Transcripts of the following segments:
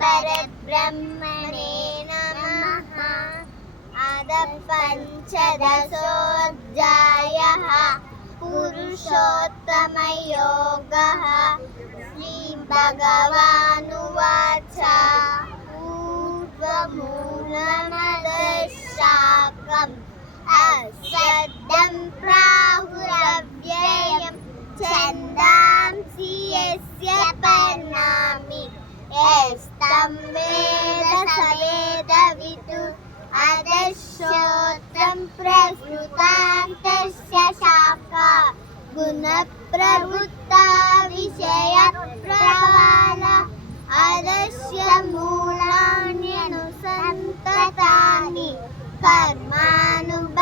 परब्रह्मणे नमः। अथ पञ्चदशोऽध्यायः पुरुषोत्तमयोगः। श्रीभगवानुवाच ऊर्ध्वमूलमधःशाखम् अश्वत्थं प्राहुरव्ययम् छन्दांसि यस्य पर्णानि यस्तं वेद स वेदविदुः। अधश्रोत्रं प्रसृतान्तस्य शाखा गुणप्रवृत्ता विषयप्रवाला। अधस्य मूलान्यनुसन्ततानि कर्मानुबन्धीनि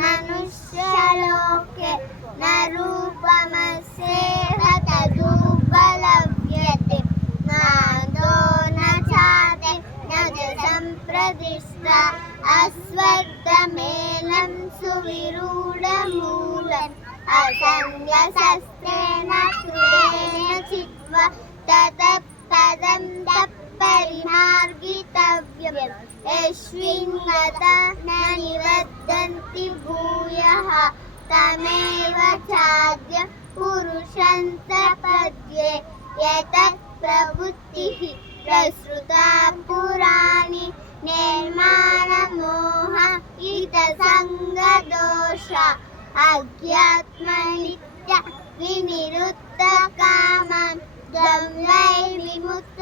मनुष्यलोके न रूपमस्येह तदुपलभ्यते। नादो न चाते न च सम्प्रतिष्ठा। अश्वत्थमेनं सुविरूढमूलम् असंज्ञशस्त्रेण कृतेन चित्वा ततः पदं तत्परिमार्गितव्यम्। यस्मिन् गता न निवर्तन्ति भूयः तमेव चाद्य पुरुषं प्रपद्ये। यतः प्रवृत्तिः प्रसृता पुराणी निर्माणमोह इतसङ्गदोष। अज्ञात्मनित्य विनिरुद्धकामं द्वन्द्वैर्विमुक्त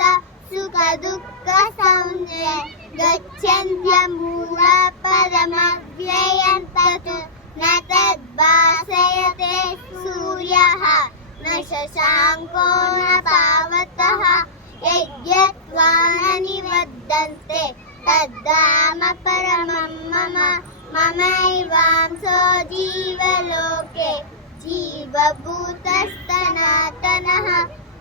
सुखदुःखसंज्ञे गच्छन्त्यमूलपदमव्ययं तत् न तद्भासयते सूर्यः न शशाङ्को न पावकः। यद्यत्वा न निवर्तन्ते तद्धाम परमं मम। ममैवांसो जीवलोके जीवभूतस्तनातनः।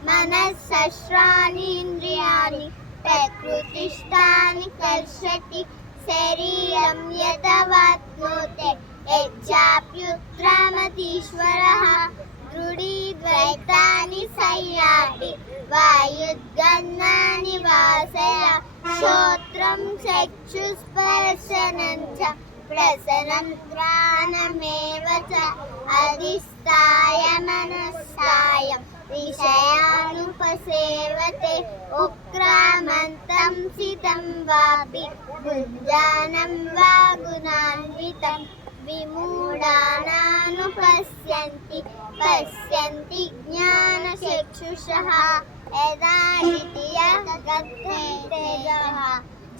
मनःसहस्राणीन्द्रियाणि प्रकृतिस्थानि कर्षति शरीरं यतवाप्नोति। यच्चाप्युत्क्रामतीश्वरः दृढीद्वैतानि संयाति वायुर्गन्धानि वासय। श्रोत्रं चक्षुस्पर्शनं च रसनं घ्राणमेव च अधिष्ठाय मनस्सायं विषयानुपसेवते। उत्क्रामन्तं सितं वापि भुञ्जानं वा गुणान्वितं। विमूढानानुपश्यन्ति पश्यन्ति ज्ञानचक्षुषः। यदा द्वितीयः तेजः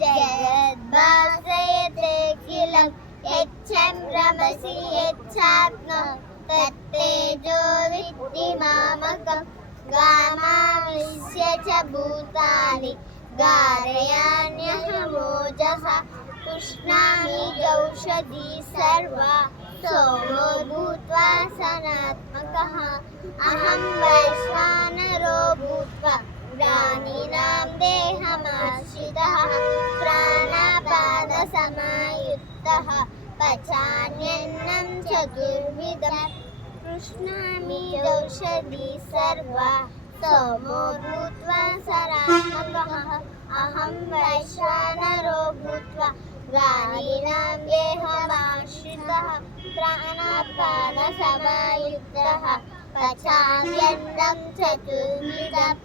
जगद्भासयतेऽखिलं यच्चन्द्रमसि यच्चाग्नौ तत्तेजो विद्धि मामकम्। गामाविश्य च भूतानि धारयाम्यहमोजसा। पुष्णामि चौषधी सर्वा सोमो भूत्वा सनात्मकः। अहं वैश्वानरो भूत्वा प्राणिनां देहमाश्रितः। प्राणापानसमायुक्तः पचाम्यन्नं चतुर्विधम्। पुष्णामि चौषधी सर्वा सोमो भूत्वा सनात्मकः। अहं वैश्वानरो भूत्वा प्राणिनां देहमाश्रितः। प्राणापानसमायुक्तः पचाम्यन्नं चतुर्विधम्।